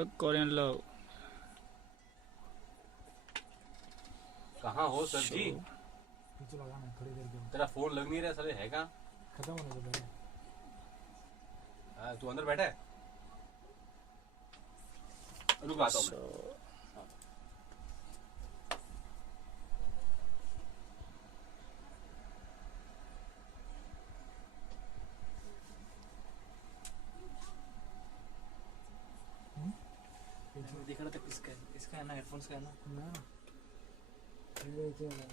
Prerecording low. कहाँ हो sir जी? पीछे लगा मैं थोड़ी देर के तेरा फोन लग नहीं रहा साले, है कहाँ? खत्म होने को पहले तू अंदर बैठा है? रुक आता हूँ मैं। मैं देख रहा था किसका है, इसका है ना, हेडफोन्स का है ना? ना ये क्या है?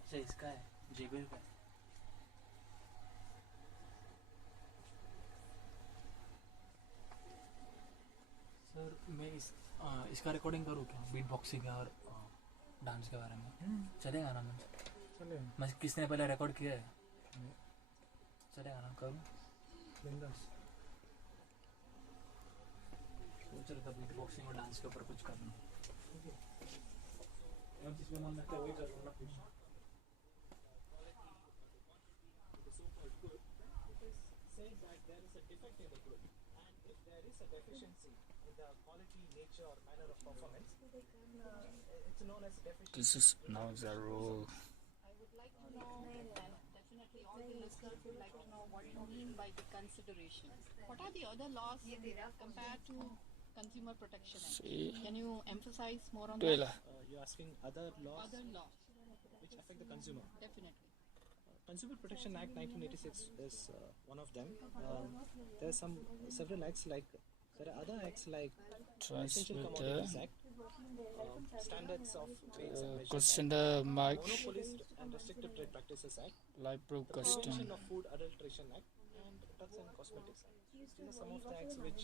अच्छा इसका है, जेबीएल का है। सर मैं इसका रिकॉर्डिंग करूँ क्या, बीट बॉक्सिंग और डांस के बारे में? चलेगा ना? मैं किसने पहले रिकॉर्ड किया है, चलेगा ना? करूँ? सोच रहा था बीट बॉक्सिंग और डांस के ऊपर कुछ करना, जिसमें मन लगता है वही कर लूँगा। Said that there is a defect in the good, and if there is a deficiency in the quality, nature, or manner of performance, it's known as deficiency. This is now the rule. I would like to know, and definitely all the listeners would like to know what you mean by the consideration. What are the other laws compared to Consumer Protection Act? Can you emphasize more on that? You're asking other laws Other laws, which affect the consumer. definitely. Consumer Protection Act 1986 is one of them. There are several acts like there are other acts like Essential Commodities Act, Standards of Trades and Measures Question Act, the mic. Monopolies and Restrictive Trade Practices Act, Live the broadcasting. Prohibition of Food Adulteration Act, and Drugs and Cosmetics Act. These are some of the acts which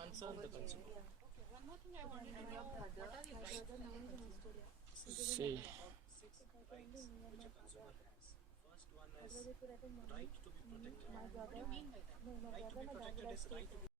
concern the consumer. One more thing I wanted to know, what are the rights of the consumer? See. 6 rights which a consumer has. First one is right to be protected. What do you mean by that? Right to be protected is right to be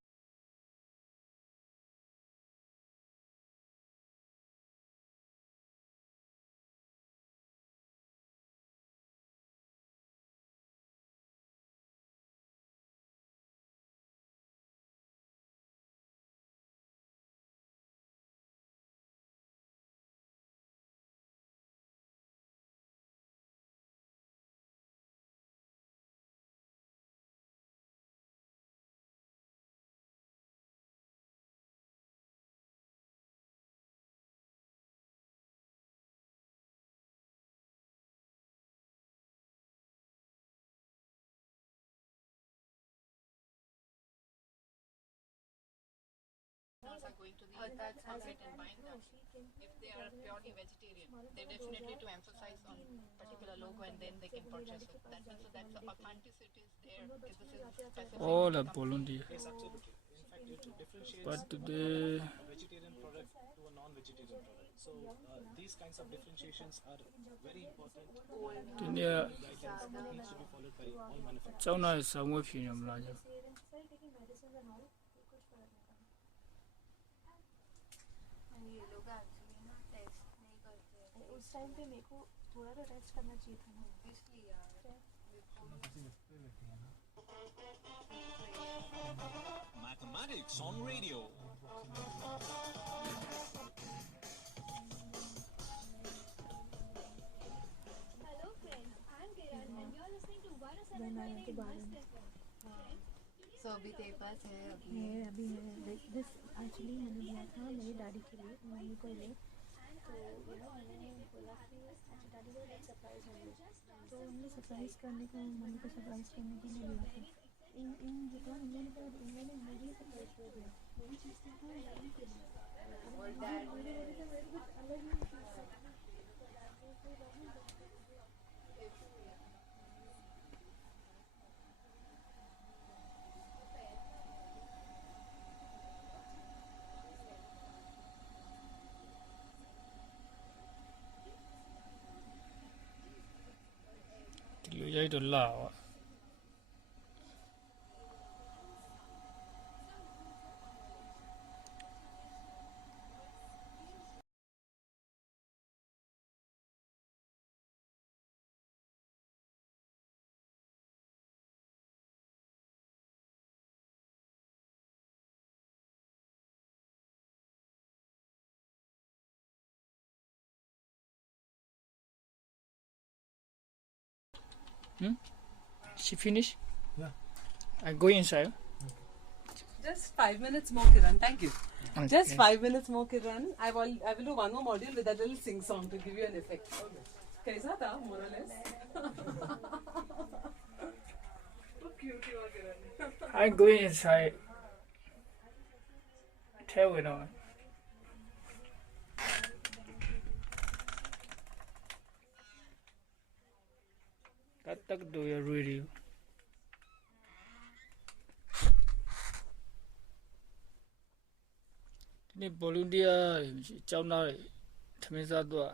Are going to the market and buying them. If they are purely vegetarian, they definitely to emphasize on particular logo and then they can purchase. So that means that the authenticity is there. If this is specific. All the volunteer. Yes, absolutely. In fact, it differentiates But today, a vegetarian product to a non-vegetarian product. So these kinds of differentiations are very important Kenya, guidelines that needs to be followed by all manufacturers. चाहना है समूह फिर हम लाजा. ये लोग actually ना test नहीं करते हैं उस टाइम पे मेरे को थोड़ा तो टेस्ट करना चाहिए था ना इसलिए यार Mathematics on radio. Hello friends I am Kiran and you are listening to 107.9 so अभी तेरे पास है अभी है दिस एक्चुअली मैंने लिया था मेरी डैडी के लिए मम्मी को लिए तो मैंने बोला कि अच्छा डैडी को एक सरप्राइज होंगे तो हमने सरप्राइज करने को मम्मी को सरप्राइज करने के लिए लिया था इन जितना इन्होंने मुझे सरप्राइज कर दिया मेरी चीज़ था डैडी के लिए और डैडी कुछ अलग ही Yay to lao. She finished? Yeah. I go inside. Just 5 minutes more, Kiran. Thank you. Okay. Just 5 minutes more, Kiran. I will do one more module with that little sing song to give you an effect. Kaisa tha, more or less? So cute you are, Kiran. I go inside. Tell you now. तक do your radio. Ni volunteer ကျောင်းသားတွေထမင်းစားတော့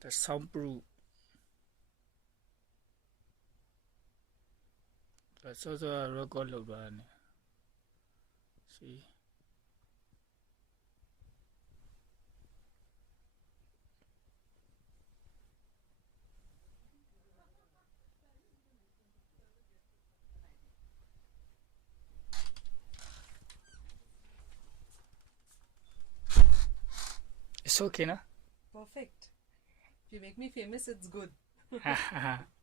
the soundproof. That's also a record of one. See. It's okay, na? Perfect. If you make me famous, it's good.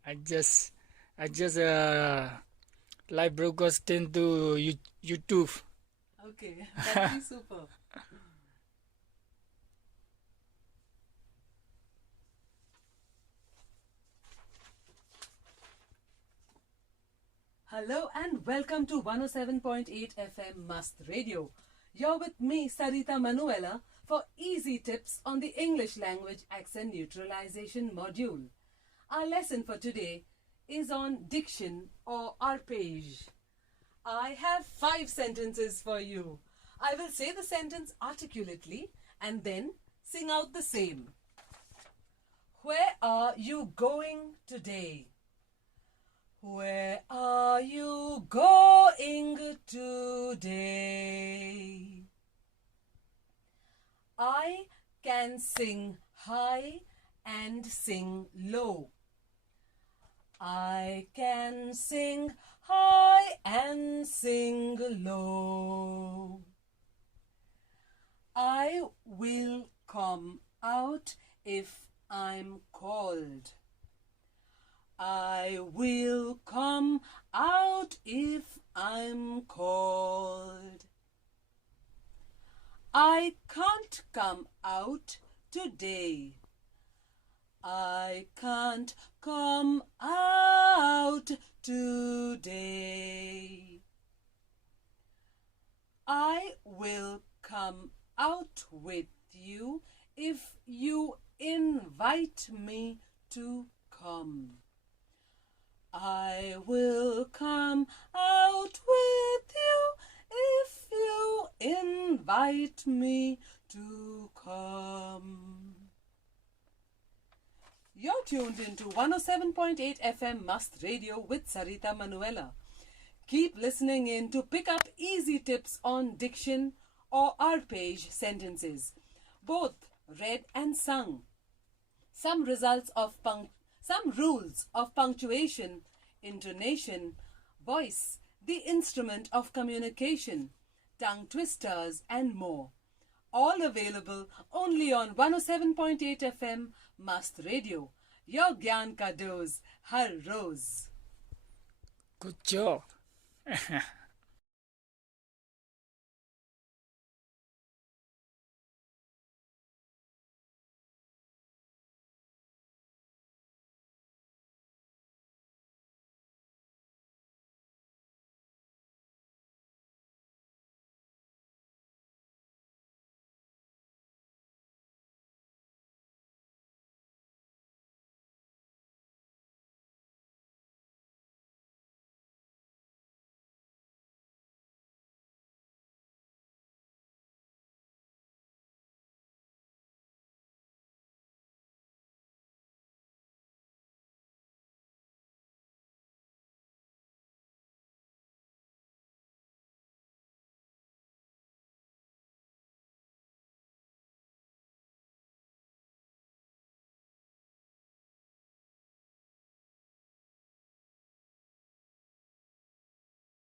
I just live broadcasting to YouTube. Okay, that'd be super. Hello and welcome to 107.8 FM Must Radio. You're with me, Sarita Manuela, for easy tips on the English language accent neutralization module. Our lesson for today is on diction or arpège. I have 5 sentences for you. I will say the sentence articulately and then sing out the same. Where are you going today? Where are you going today? I can sing high and sing low. I can sing high and sing low. I will come out if I'm called. I will come out if I'm called. I can't come out today. I can't come out today. I will come out with you if you invite me to come. I will come out with you if you invite me to come. You're tuned into 107.8 FM Must Radio with Sarita Manuela. Keep listening in to pick up easy tips on diction or arpège sentences, both read and sung. Some rules of punctuation, intonation, voice, the instrument of communication, tongue twisters and more. All available only on 107.8 FM Mast Radio. Your Gyan ka dose, har roz. Good job.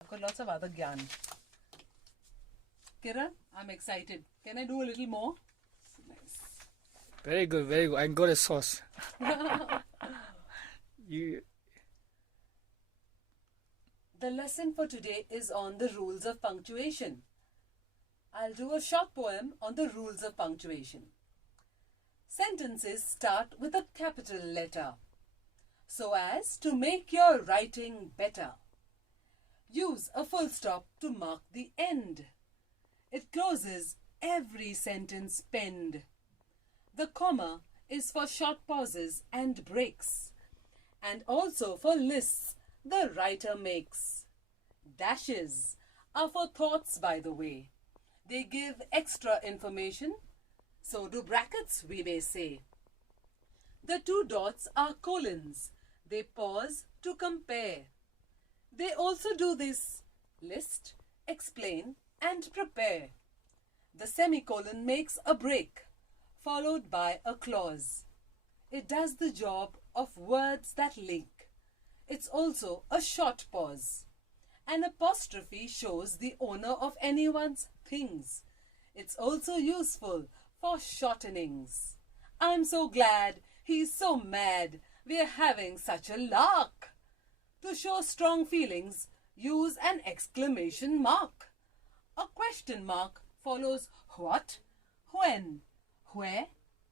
I've got lots of other gyan. Kiran, I'm excited. Can I do a little more? Nice. Very good, very good. I got a sauce. You. The lesson for today is on the rules of punctuation. I'll do a short poem on the rules of punctuation. Sentences start with a capital letter so as to make your writing better. Use a full stop to mark the end. It closes every sentence penned. The comma is for short pauses and breaks, and also for lists the writer makes. Dashes are for thoughts, by the way. They give extra information. So do brackets, we may say. The two dots are colons. They pause to compare. They also do this: list, explain, and prepare. The semicolon makes a break, followed by a clause. It does the job of words that link. It's also a short pause. An apostrophe shows the owner of anyone's things. It's also useful for shortenings. I'm so glad, he's so mad, we're having such a lark. To show strong feelings, use an exclamation mark. A question mark follows what, when, where,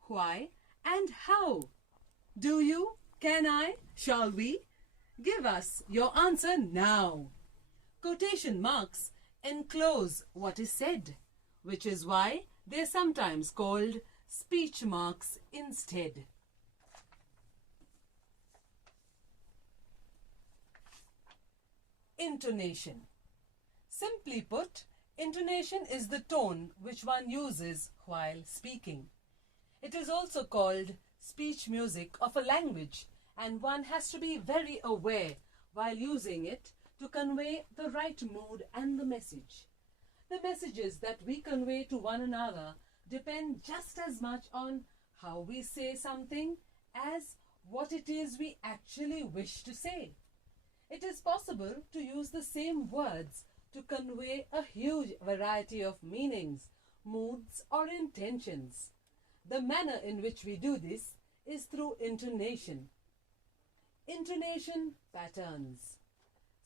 why, and how. Do you, can I, shall we? Give us your answer now. Quotation marks enclose what is said, which is why they're sometimes called speech marks instead. Intonation. Simply put, intonation is the tone which one uses while speaking. It is also called speech music of a language, and one has to be very aware while using it to convey the right mood and the message. The messages that we convey to one another depend just as much on how we say something as what it is we actually wish to say. It is possible to use the same words to convey a huge variety of meanings, moods, or intentions. The manner in which we do this is through intonation. Intonation patterns.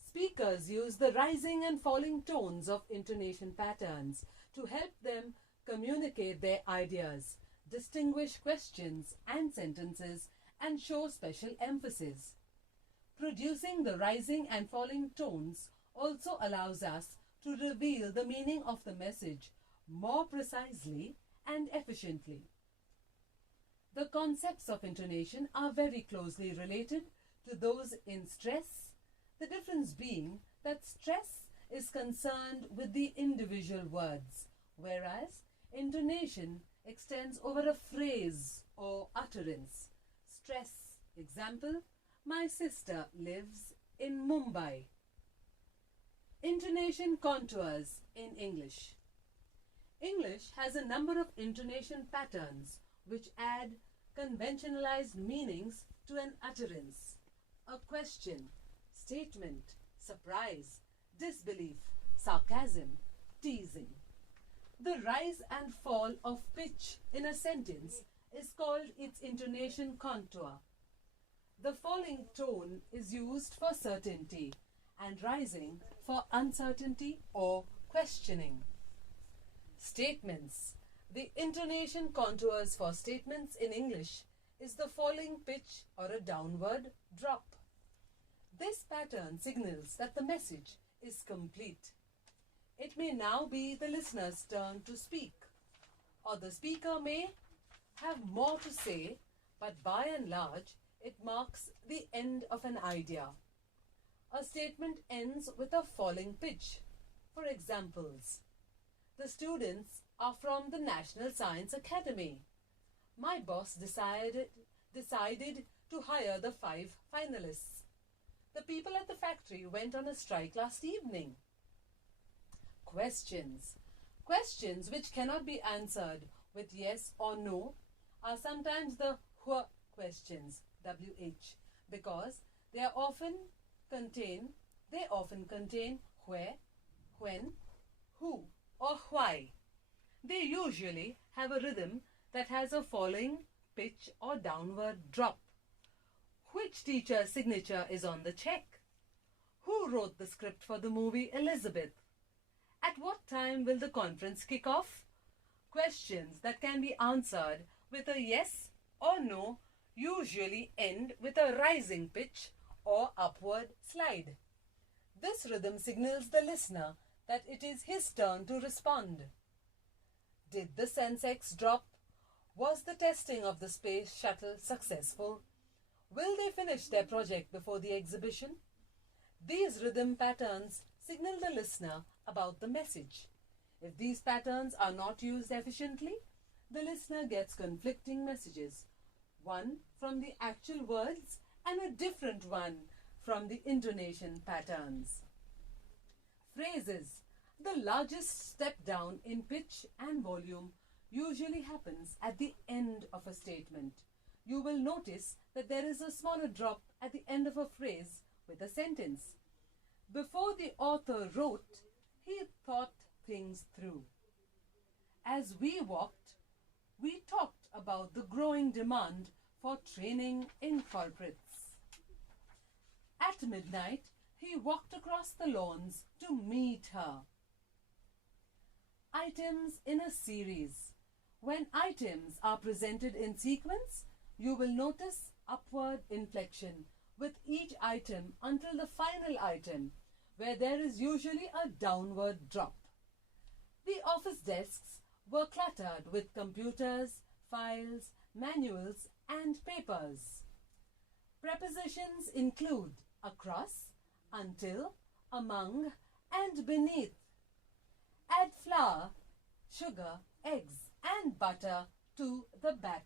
Speakers use the rising and falling tones of intonation patterns to help them communicate their ideas, distinguish questions and sentences, and show special emphasis. Producing the rising and falling tones also allows us to reveal the meaning of the message more precisely and efficiently. The concepts of intonation are very closely related to those in stress, the difference being that stress is concerned with the individual words, whereas intonation extends over a phrase or utterance. Stress, example, my sister lives in Mumbai. Intonation contours in English. English has a number of intonation patterns which add conventionalized meanings to an utterance. A question, statement, surprise, disbelief, sarcasm, teasing. The rise and fall of pitch in a sentence is called its intonation contour. The falling tone is used for certainty and rising for uncertainty or questioning. Statements. The intonation contours for statements in English is the falling pitch or a downward drop. This pattern signals that the message is complete. It may now be the listener's turn to speak, or the speaker may have more to say, but by and large, it marks the end of an idea. A statement ends with a falling pitch. For examples, the students are from the National Science Academy. My boss decided to hire the 5 finalists. The people at the factory went on a strike last evening. Questions. Questions which cannot be answered with yes or no are sometimes the wh questions, WH, because they often contain where, when, who, or why. They usually have a rhythm that has a falling pitch or downward drop? Which teacher's signature is on the check? Who wrote the script for the movie Elizabeth? At what time will the conference kick off? Questions that can be answered with a yes or no usually end with a rising pitch or upward slide. This rhythm signals the listener that it is his turn to respond. Did the Sensex drop? Was the testing of the space shuttle successful? Will they finish their project before the exhibition? These rhythm patterns signal the listener about the message. If these patterns are not used efficiently, the listener gets conflicting messages, one from the actual words and a different one from the intonation patterns. Phrases. The largest step down in pitch and volume usually happens at the end of a statement. You will notice that there is a smaller drop at the end of a phrase with a sentence. Before the author wrote, he thought things through. As we walked, we talked about the growing demand for training in corporates. At midnight, he walked across the lawns to meet her. Items in a series. When items are presented in sequence, you will notice upward inflection with each item until the final item, where there is usually a downward drop. The office desks were cluttered with computers, files, manuals, and papers. Prepositions include across, until, among, and beneath. Add flour, sugar, eggs, and butter to the batter.